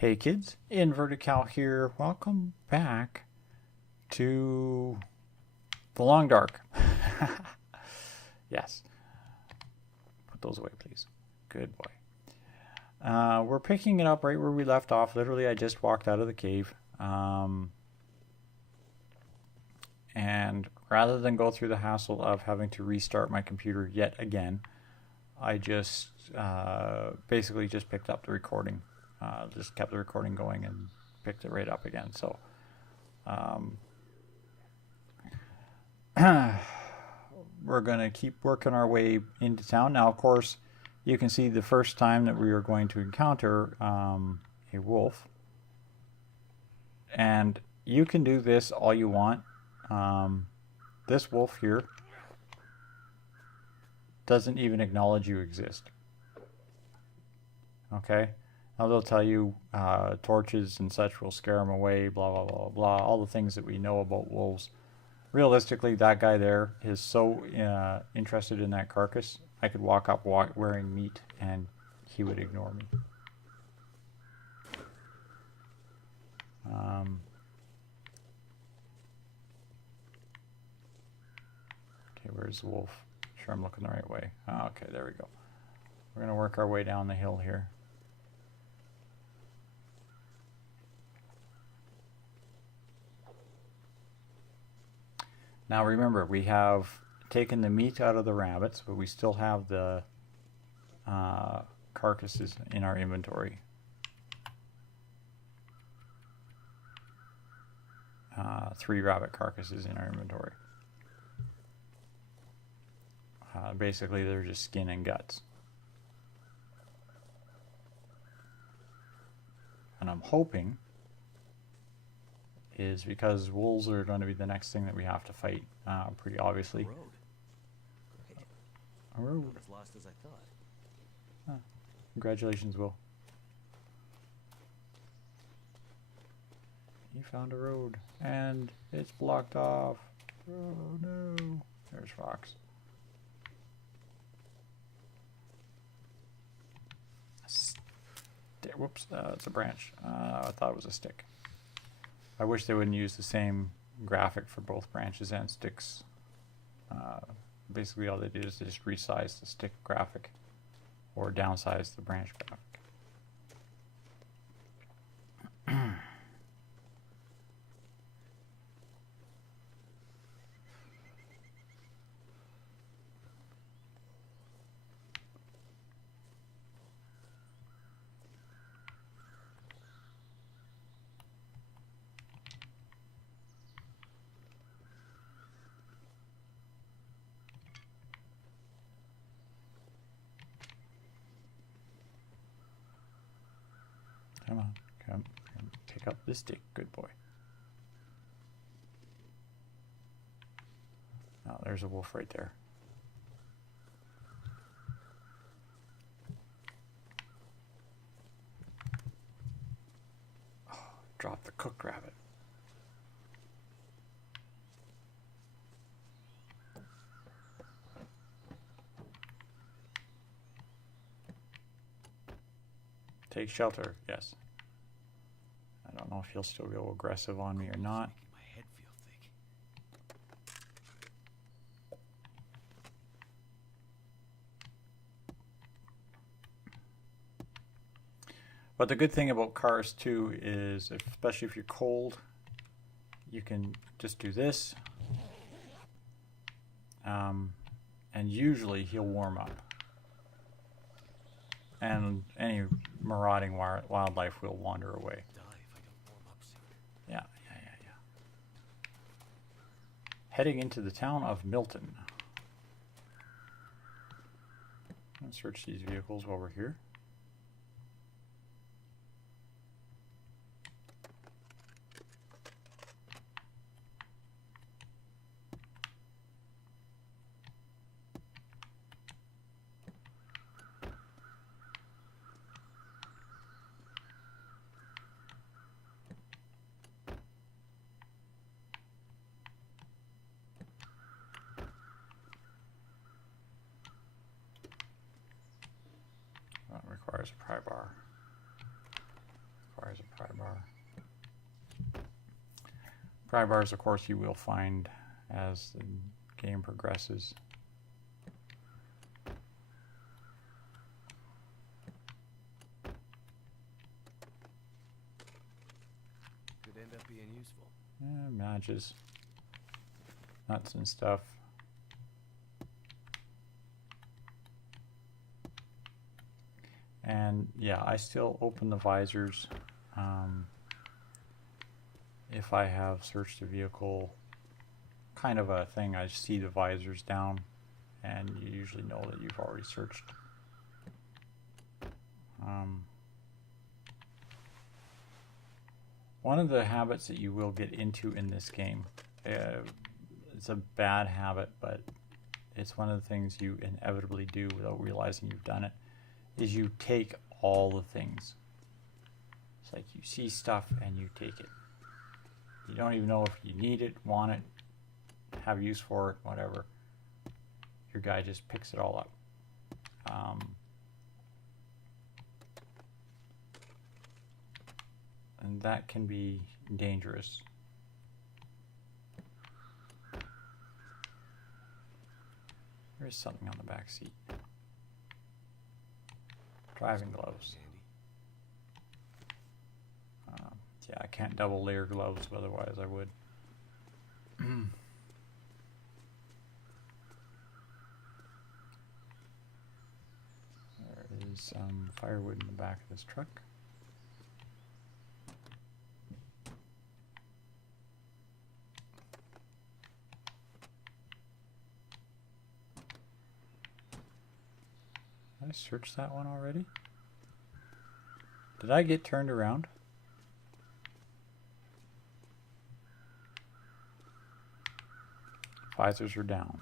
Hey kids, Inverted Cow here. Welcome back to the Long Dark. Yes. Put those away, please. Good boy. We're picking it up right where we left off. Literally, I just walked out of the cave. And rather than go through the hassle of having to restart my computer yet again, I just basically just picked up the recording. Just kept the recording going and picked it right up again. So we're going to keep working our way into town. Now, of course, you can see the first time that we are going to encounter a wolf. And you can do this all you want. This wolf here doesn't even acknowledge you exist. Okay? Now they'll tell you torches and such will scare them away, blah, blah, blah, blah, all the things that we know about wolves. Realistically, that guy there is so interested in that carcass, I could walk up wearing meat and he would ignore me. Okay, where's the wolf? Sure I'm looking the right way. Oh, okay, there we go. We're going to work our way down the hill here. Now remember, we have taken the meat out of the rabbits, but we still have the carcasses in our inventory. 3 rabbit carcasses in our inventory. Basically, they're just skin and guts. And I'm hoping is because wolves are going to be the next thing that we have to fight, pretty obviously. A road. Not as lost as I thought. Congratulations, Will. You found a road, and it's blocked off. Oh no! There's Fox. Whoops, it's a branch. I thought it was a stick. I wish they wouldn't use the same graphic for both branches and sticks. Basically all they did is just resize the stick graphic or downsize the branch graphic. Come on, come, pick up the stick, good boy. Oh, there's a wolf right there. Oh, drop the cooked rabbit. Take shelter, yes. I don't know if he'll still go aggressive on me or not. My head feel thick. But the good thing about cars too is, especially if you're cold, you can just do this. And usually he'll warm up. And any marauding wildlife will wander away. Die if I don't warm up soon. Yeah. Heading into the town of Milton. Let's search these vehicles while we're here. Requires a pry bar. Where's a pry bar? Pry bars, of course, you will find as the game progresses. Could end up being useful. Matches. Nuts and stuff. And yeah, I still open the visors if I have searched the vehicle, kind of a thing. I see the visors down and you usually know that you've already searched. One of the habits that you will get into in this game, it's a bad habit, but it's one of the things you inevitably do without realizing you've done it, is you take all the things. It's like you see stuff and you take it. You don't even know if you need it, want it, have use for it, whatever. Your guy just picks it all up. And that can be dangerous. There's something on the back seat. Driving gloves. Yeah, I can't double layer gloves, otherwise I would. There is some firewood in the back of this truck. Did I search that one already? Did I get turned around? Visors are down.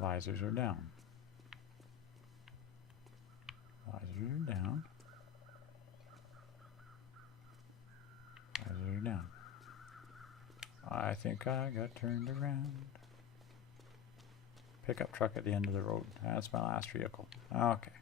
Visors are down. Visors are down. Visors are down. I think I got turned around. Pickup truck at the end of the road. That's my last vehicle. Okay.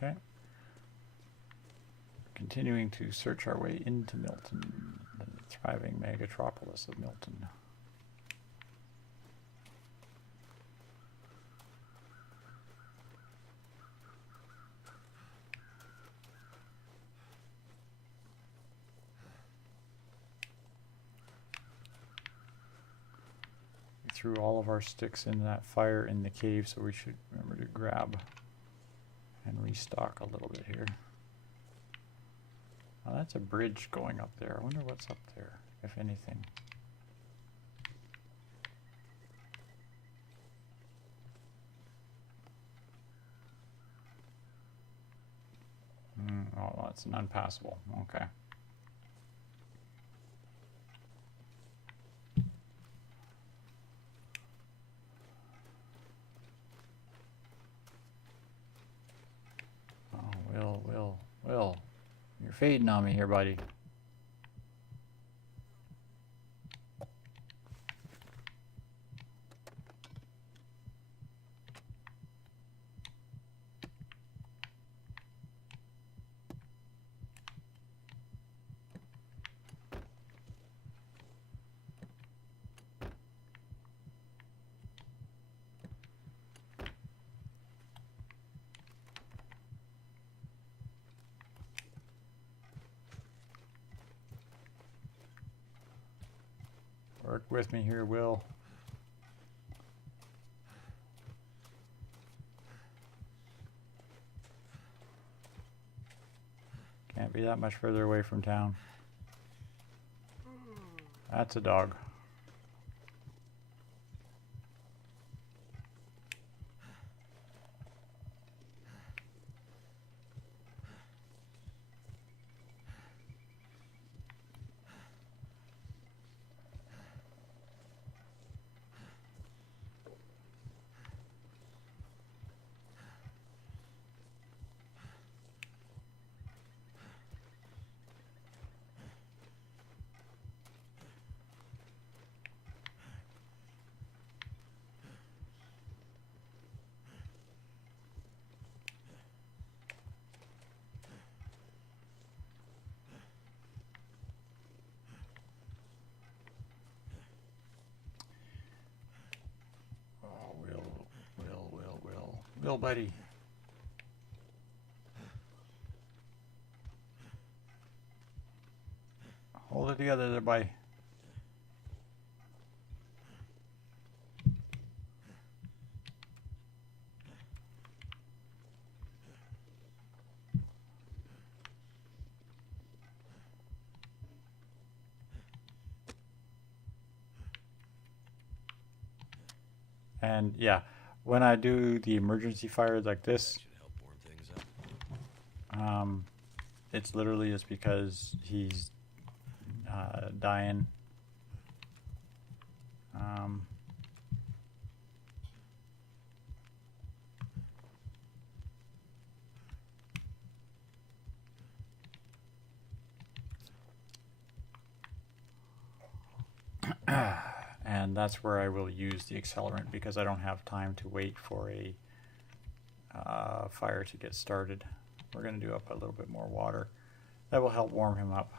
Okay. Continuing to search our way into Milton, the thriving megatropolis of Milton. We threw all of our sticks into that fire in the cave, so we should remember to grab and restock a little bit here. Oh, that's a bridge going up there. I wonder what's up there, if anything. Oh, that's an unpassable. Okay. Oh, Will. You're fading on me here, buddy. Work with me here, Will. Can't be that much further away from town. That's a dog. still, buddy. Hold it together there, buddy. And yeah, when I do the emergency fire like this, Should help warm things up. it's literally just because he's dying. And that's where I will use the accelerant because I don't have time to wait for a fire to get started. We're going to do up a little bit more water. That will help warm him up.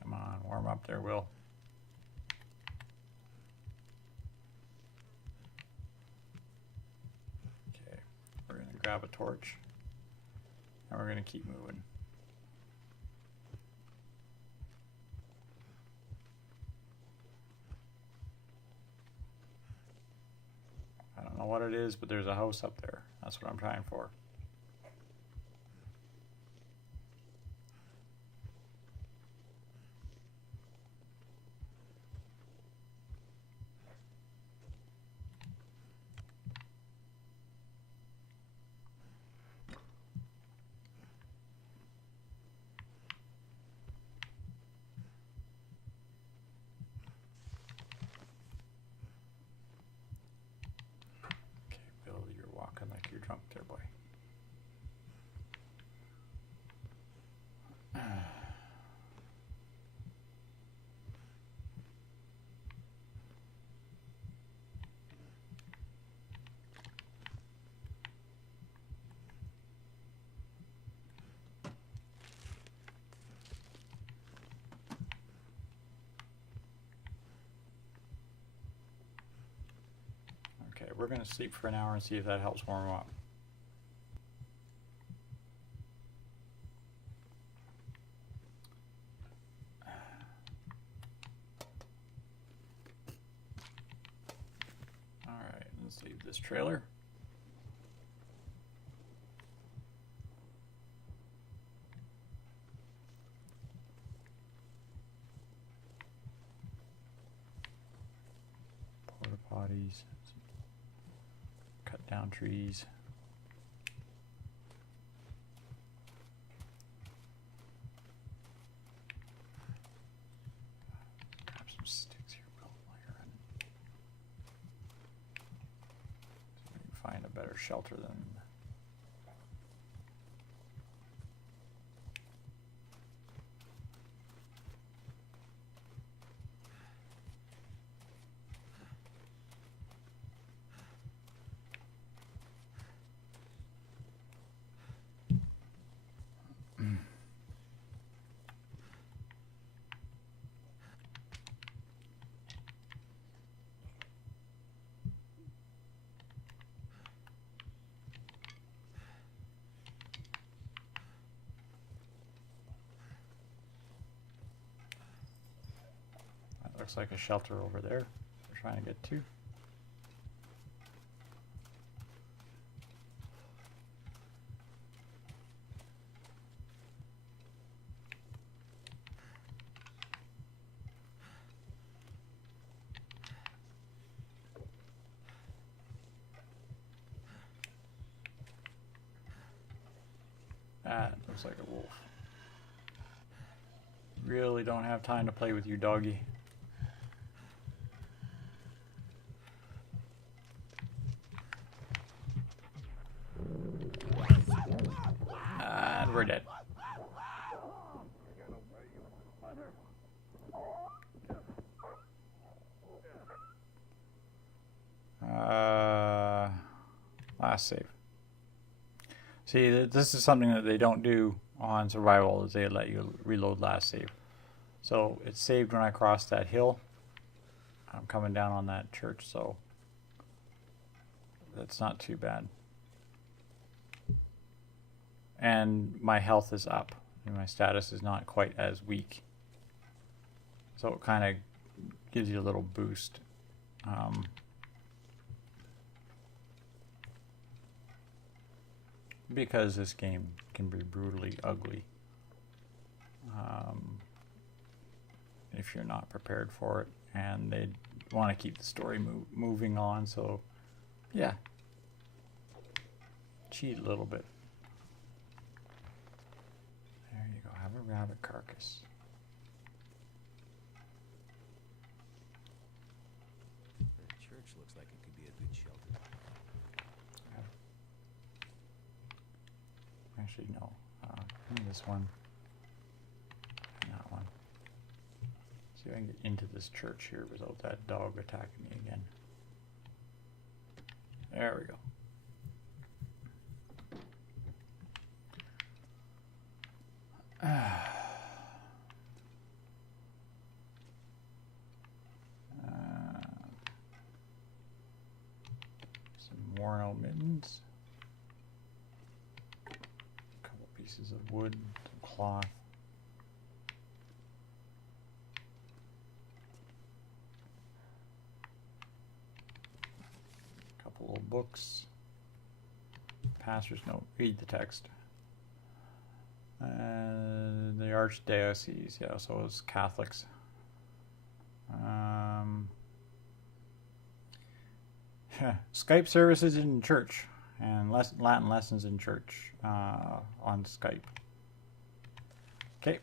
Come on, warm up there, Will. Okay, we're going to grab a torch and we're going to keep moving. I don't know what it is, but there's a house up there. That's what I'm trying for. Okay, Bill, you're walking like you're drunk there, boy. Okay, we're going to sleep for an hour and see if that helps warm him up. Alright, let's leave this trailer. Porta potties. Cut down trees. Grab some sticks here, Bill, while you're running. So we can find a better shelter than. That looks like a shelter over there we're trying to get to. That looks like a wolf. Really don't have time to play with you, doggy. Last save. See, this is something that they don't do on survival, is they let you reload last save. So it's saved when I cross that hill. I'm coming down on that church, so that's not too bad. And my health is up. And my status is not quite as weak. So it kind of gives you a little boost. Because this game can be brutally ugly if you're not prepared for it, and they want to keep the story moving on, so yeah, cheat a little bit. There you go, have a rabbit carcass. The church looks like it could be a good shelter. Actually, no. Give me this one. And that one. See if I can get into this church here without that dog attacking me again. There we go. Some worn out mittens. Pieces of wood, some cloth. A couple of books. Pastor's note, read the text. The Archdiocese, yeah, so it's Catholics. Skype services in church. And Latin lessons in church on Skype. Okay,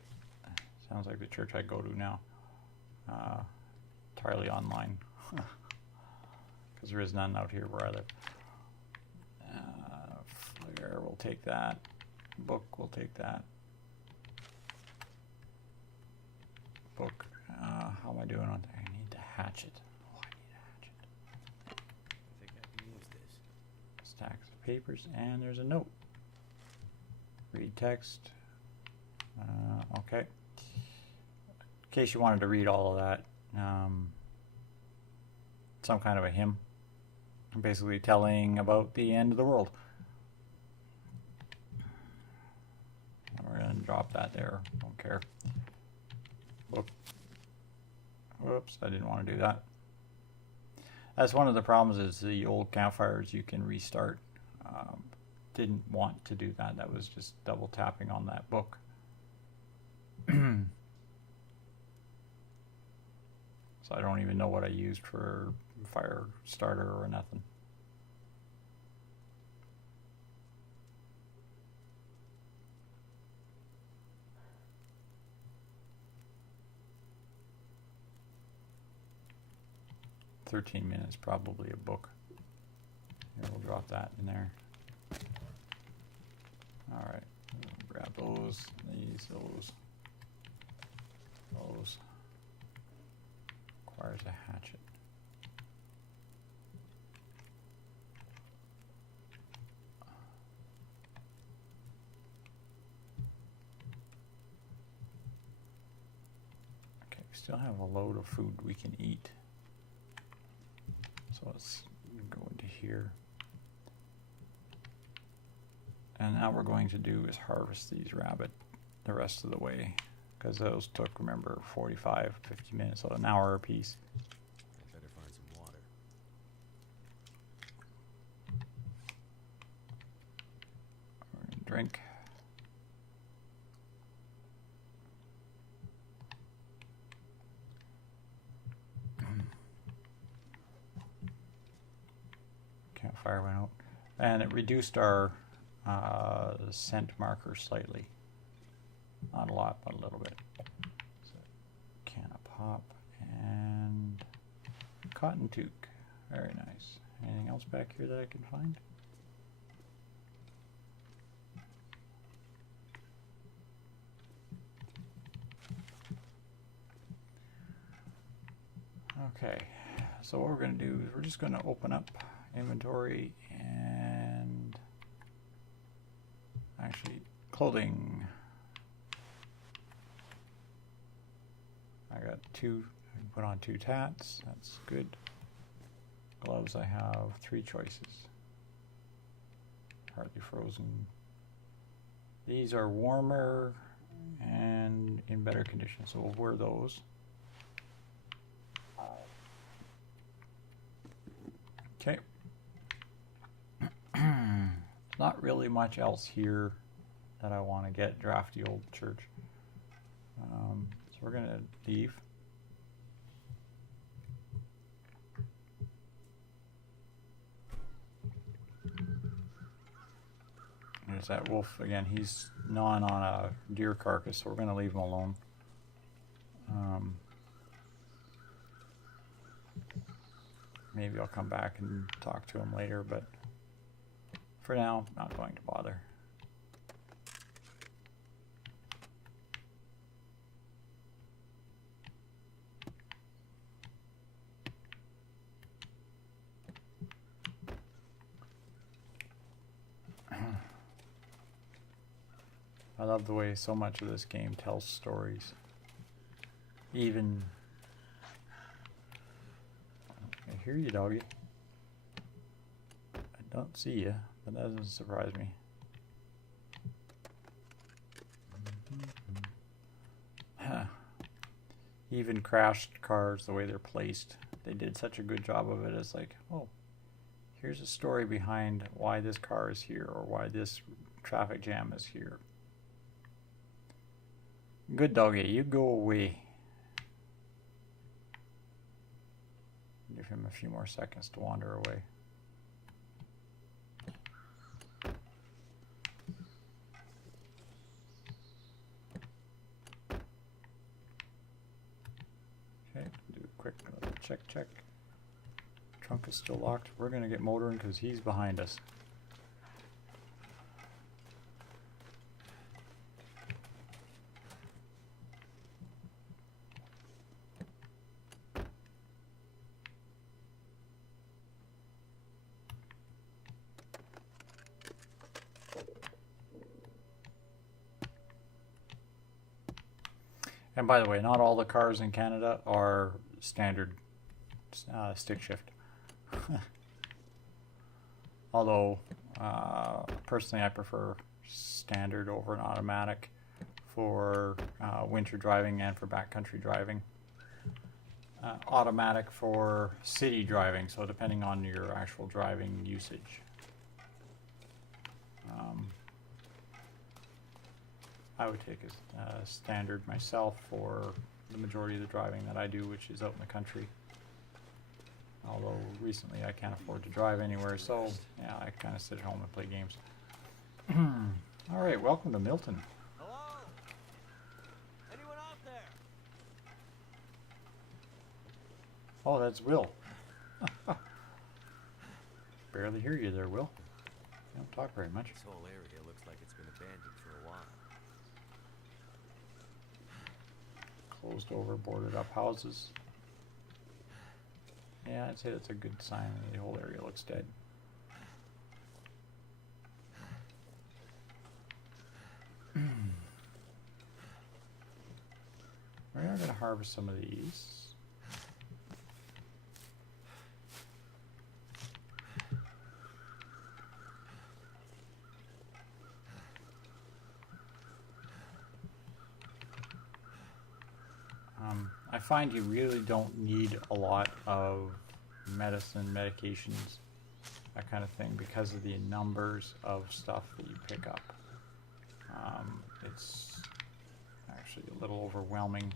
sounds like the church I go to now. Entirely online, because there is none out here where I live. Flare will take that. Book will take that. Book. How am I doing on there? I need the hatchet. Oh, I need a hatchet. I think I can use this. Stacks of papers, and there's a note. Read text. Okay. In case you wanted to read all of that, some kind of a hymn, basically telling about the end of the world. We're going to drop that there. Don't care. Whoops, I didn't want to do that. That's one of the problems, is the old campfires you can restart. Didn't want to do that. That was just double tapping on that book. So I don't even know what I used for fire starter or nothing. "13 minutes, probably a book." Here, we'll drop that in there. Alright, grab those, these, those. Requires a hatchet. Okay, we still have a load of food we can eat. So let's go into here. And now what we're going to do is harvest these rabbit the rest of the way, because those took, remember, 45, 50 minutes, so an hour a piece. I better find some water. We're gonna drink. Campfire went out, and it reduced our scent marker slightly. Not a lot, but a little bit. So, can of pop and cotton toque. Very nice. Anything else back here that I can find? Okay, so what we're going to do is we're just going to open up inventory, and actually clothing. I got two, I can put on 2 tats, that's good. Gloves, I have 3 choices. Hardly frozen. These are warmer and in better condition, so we'll wear those. Okay. Not really much else here that I want to get. Drafty old church. So we're going to leave. There's that wolf again. He's gnawing on a deer carcass, so we're going to leave him alone. Maybe I'll come back and talk to him later, but for now, not going to bother. I love the way so much of this game tells stories. Even... I hear you, doggy. I don't see you, but that doesn't surprise me. Even crashed cars, the way they're placed, they did such a good job of it. It's like, oh, here's a story behind why this car is here or why this traffic jam is here. Good doggy, you go away. Give him a few more seconds to wander away. Okay, do a quick check. Trunk is still locked. We're gonna get motoring because he's behind us. And by the way, not all the cars in Canada are standard stick shift. Although, personally I prefer standard over an automatic for winter driving and for backcountry driving. Automatic for city driving, so depending on your actual driving usage. I would take a standard myself for the majority of the driving that I do, which is out in the country. Although recently I can't afford to drive anywhere, so yeah, I kind of sit at home and play games. All right, welcome to Milton. Hello? Anyone out there? Oh, that's Will. Barely hear you there, Will. You don't talk very much. This whole area looks like it's been abandoned for a while. Closed over, boarded up houses. Yeah, I'd say that's a good sign. The whole area looks dead. We are going to harvest some of these. I find you really don't need a lot of medicine, medications, that kind of thing, because of the numbers of stuff that you pick up. It's actually a little overwhelming.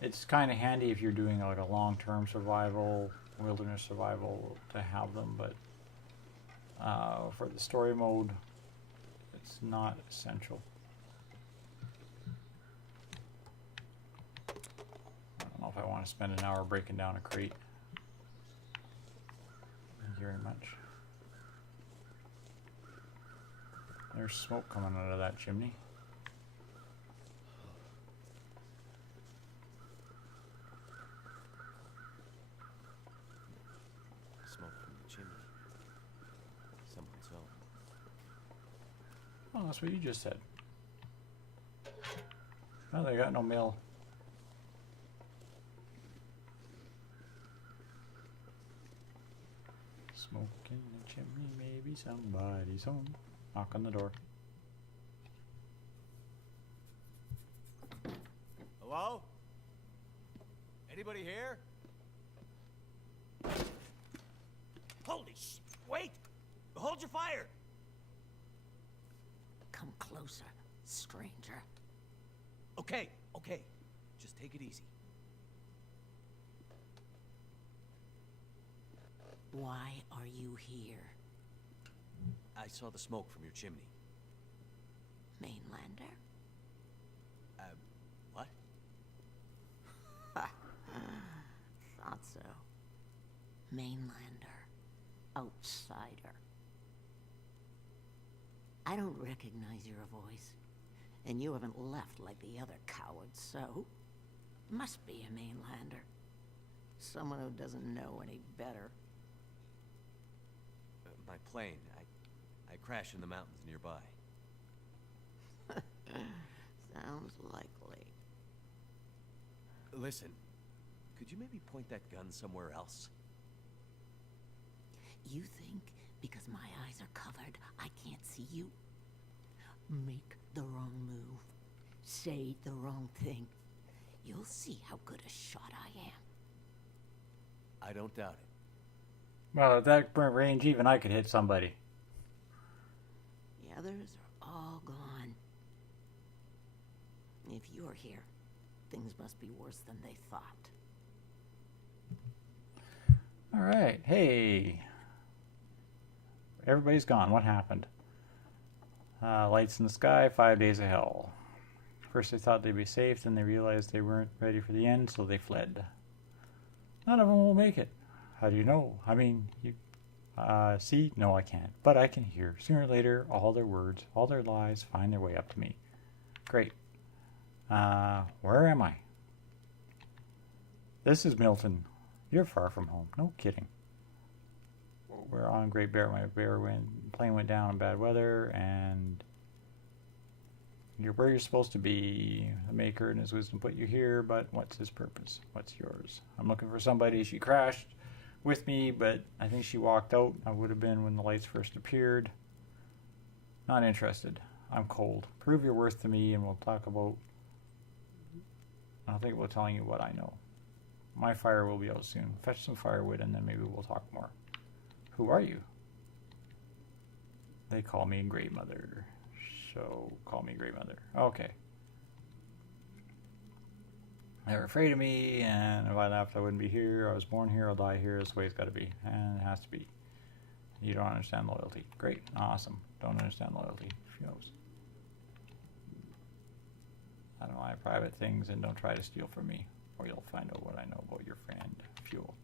It's kind of handy if you're doing like a long-term survival, wilderness survival, to have them, but for the story mode, it's not essential. I don't know if I want to spend an hour breaking down a crate. Thank you very much. There's smoke coming out of that chimney. Smoke from the chimney. Oh, that's what you just said. Oh, they got no mail. Smoke in the chimney, maybe somebody's home. Knock on the door. Hello? Anybody here? Holy sh... Wait! Hold your fire! Come closer, stranger. Okay, okay. Just take it easy. Why are you here? I saw the smoke from your chimney. Mainlander? What? Thought so. Mainlander. Outsider. I don't recognize your voice. And you haven't left like the other cowards, so... Must be a Mainlander. Someone who doesn't know any better. My plane. I crashed in the mountains nearby. Sounds likely. Listen, could you maybe point that gun somewhere else? You think because my eyes are covered, I can't see you? Make the wrong move. Say the wrong thing. You'll see how good a shot I am. I don't doubt it. Well, at that range, even I could hit somebody. The others are all gone. If you're here, things must be worse than they thought. All right. Hey. Everybody's gone. What happened? Lights in the sky, 5 days of hell. First they thought they'd be safe, then they realized they weren't ready for the end, so they fled. None of them will make it. How do you know? I mean, you see? No, I can't. But I can hear. Sooner or later, all their words, all their lies find their way up to me. Great. Where am I? This is Milton. You're far from home. No kidding. We're on Great Bear. My plane went down in bad weather, and you're where you're supposed to be. The Maker and his wisdom put you here, but what's his purpose? What's yours? I'm looking for somebody. She crashed with me, but I think she walked out. I would have been when the lights first appeared. Not interested. I'm cold. Prove your worth to me, and we'll talk about... I'll think about telling you what I know. My fire will be out soon. Fetch some firewood, and then maybe we'll talk more. Who are you? They call me Grey Mother. So, call me Grey Mother. Okay. They're afraid of me, and if I left, I wouldn't be here. I was born here, I'll die here. That's the way it's got to be. And it has to be. You don't understand loyalty. Great. Awesome. Don't understand loyalty. She knows. I don't lie private things, and don't try to steal from me, or you'll find out what I know about your friend. Fuel.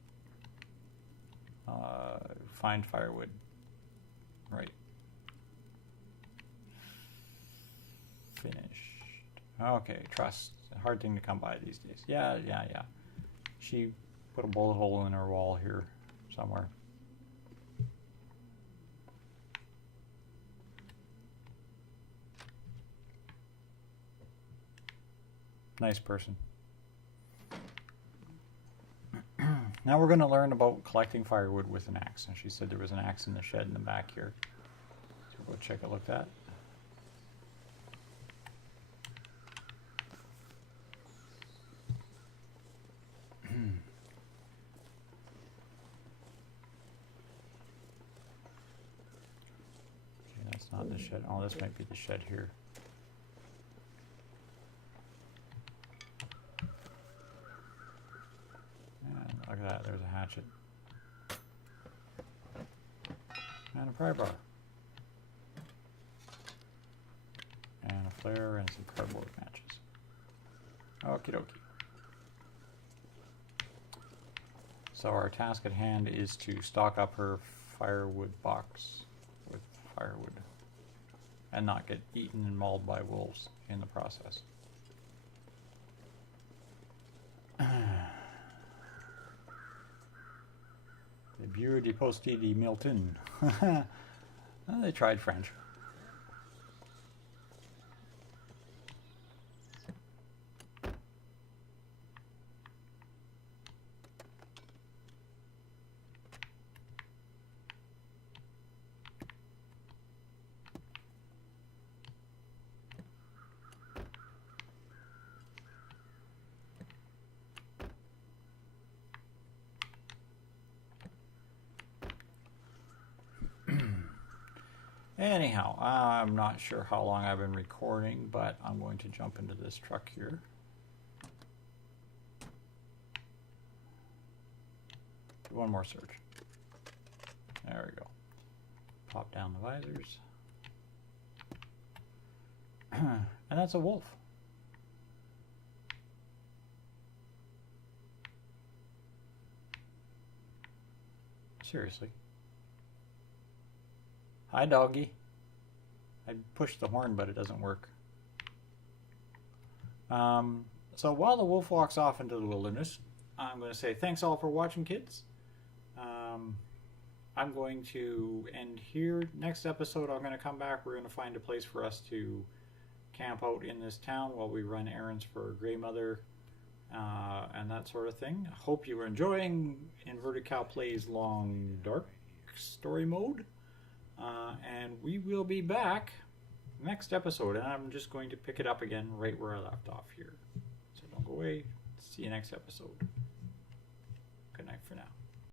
Find firewood. Right. Finished. Okay, trust. A hard thing to come by these days. Yeah. She put a bullet hole in her wall here somewhere. Nice person. Now we're going to learn about collecting firewood with an axe. And she said there was an axe in the shed in the back here. So we'll go check it, look at. Okay, that's not the shed. Oh, this might be the shed here. Look at that, there's a hatchet. And a pry bar. And a flare and some cardboard matches. Okie dokie. So our task at hand is to stock up her firewood box with firewood. And not get eaten and mauled by wolves in the process. The Bureau de Poste de Milton. Well, they tried French. Anyhow, I'm not sure how long I've been recording, but I'm going to jump into this truck here. Do one more search. There we go. Pop down the visors. And that's a wolf. Seriously. Hi, doggy. I pushed the horn, but it doesn't work. So while the wolf walks off into the wilderness, I'm going to say thanks all for watching, kids. I'm going to end here. Next episode, I'm going to come back. We're going to find a place for us to camp out in this town while we run errands for Grey Mother and that sort of thing. I hope you are enjoying Inverted Cow Plays Long Dark story mode. And we will be back next episode. And I'm just going to pick it up again right where I left off here. So don't go away. See you next episode. Good night for now.